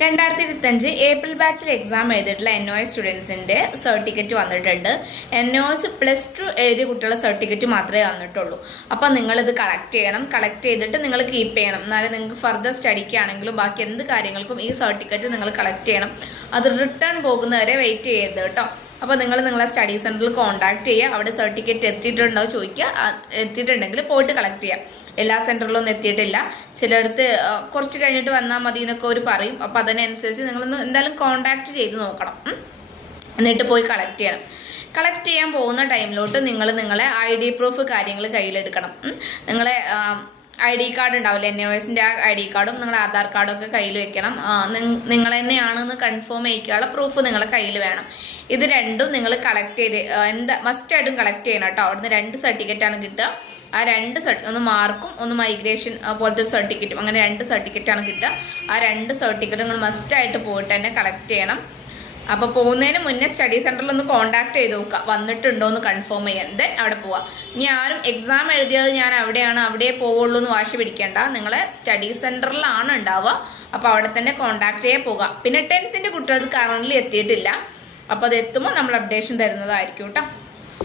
2025 April ബാച്ചിൽ exam എഴുതിയിട്ടുള്ള NOS സ്റ്റുഡൻസിന്റെ certificate വന്നിട്ടുണ്ട്. NOS +2 എഴുതിയ കുട്ടികളുടെ സർട്ടിഫിക്കറ്റ് മാത്രമേ വന്നിട്ടുള്ളൂ. അപ്പോൾ നിങ്ങളിത് കളക്ട് ചെയ്യണം. കളക്ട് ചെയ്തിട്ട് നിങ്ങൾ കീപ്പ് ചെയ്യണം. എന്നാലും നിങ്ങൾക്ക് ഫർദർ സ്റ്റഡിക്കാണെങ്കിലും ബാക്കി എന്ത് കാര്യങ്ങൾക്കും ഈ സർട്ടിഫിക്കറ്റ് നിങ്ങൾ കളക്ട് ചെയ്യണം. അത് റിട്ടേൺ പോകുന്നവരെ വെയിറ്റ് ചെയ്യരുത് കേട്ടോ. അപ്പോൾ നിങ്ങൾ നിങ്ങളെ സ്റ്റഡി സെൻറ്ററിൽ കോൺടാക്ട് ചെയ്യുക. അവിടെ സർട്ടിഫിക്കറ്റ് എത്തിയിട്ടുണ്ടോ ചോദിക്കുക. എത്തിയിട്ടുണ്ടെങ്കിൽ പോയിട്ട് കളക്ട് ചെയ്യാം. എല്ലാ സെൻറ്ററിലൊന്നും എത്തിയിട്ടില്ല. ചിലയിടത്ത് കുറച്ച് കഴിഞ്ഞിട്ട് വന്നാൽ മതി എന്നൊക്കെ അവർ പറയും. അപ്പോൾ അതിനനുസരിച്ച് നിങ്ങളൊന്ന് എന്തായാലും കോൺടാക്ട് ചെയ്ത് നോക്കണം. എന്നിട്ട് പോയി കളക്ട് ചെയ്യണം. കളക്ട് ചെയ്യാൻ പോകുന്ന ടൈമിലോട്ട് നിങ്ങളെ ID പ്രൂഫ് കാര്യങ്ങൾ കയ്യിലെടുക്കണം. നിങ്ങളെ ID കാർഡ് ഉണ്ടാവില്ല, NOSന്റെ ആ ID കാർഡും നിങ്ങളുടെ ആധാർ കാർഡും ഒക്കെ കയ്യിൽ വെക്കണം. നിങ്ങൾ തന്നെയാണെന്ന് കൺഫേം ചെയ്യിക്കാനുള്ള പ്രൂഫ് നിങ്ങളെ കയ്യിൽ വേണം. ഇത് രണ്ടും നിങ്ങൾ കളക്ട് ചെയ്ത് മസ്റ്റായിട്ടും കളക്ട് ചെയ്യണം കേട്ടോ. അവിടുന്ന് 2 സർട്ടിഫിക്കറ്റാണ് കിട്ടുക. ആ 2 ഒന്ന് മാർക്കും ഒന്ന് മൈഗ്രേഷൻ പോലത്തെ ഒരു സർട്ടിഫിക്കറ്റും, അങ്ങനെ 2 സർട്ടിഫിക്കറ്റാണ് കിട്ടുക. ആ 2 സർട്ടിഫിക്കറ്റ് നിങ്ങൾ മസ്റ്റായിട്ട് പോയിട്ട് തന്നെ കളക്ട് ചെയ്യണം. അപ്പോൾ പോകുന്നതിന് മുന്നേ സ്റ്റഡി സെൻറ്ററിൽ ഒന്ന് കോൺടാക്ട് ചെയ്ത് നോക്കുക, വന്നിട്ടുണ്ടോ എന്ന് കൺഫേം ചെയ്യാൻ. ദെൻ അവിടെ പോവാം. ഇനി ആരും എക്സാം എഴുതിയത് ഞാൻ അവിടെയാണ് അവിടെ പോവുള്ളൂ എന്ന് വാശി പിടിക്കേണ്ട. നിങ്ങളെ സ്റ്റഡി സെൻറ്ററിലാണ് ഉണ്ടാവുക. അപ്പോൾ അവിടെ തന്നെ കോൺടാക്ട് ചെയ്യാൻ പോകുക. പിന്നെ 10th കുട്ടികൾക്ക് കറൻ്റ് എത്തിയിട്ടില്ല. അപ്പോൾ അത് എത്തുമ്പോൾ നമ്മൾ അപ്ഡേഷൻ തരുന്നതായിരിക്കും കേട്ടോ.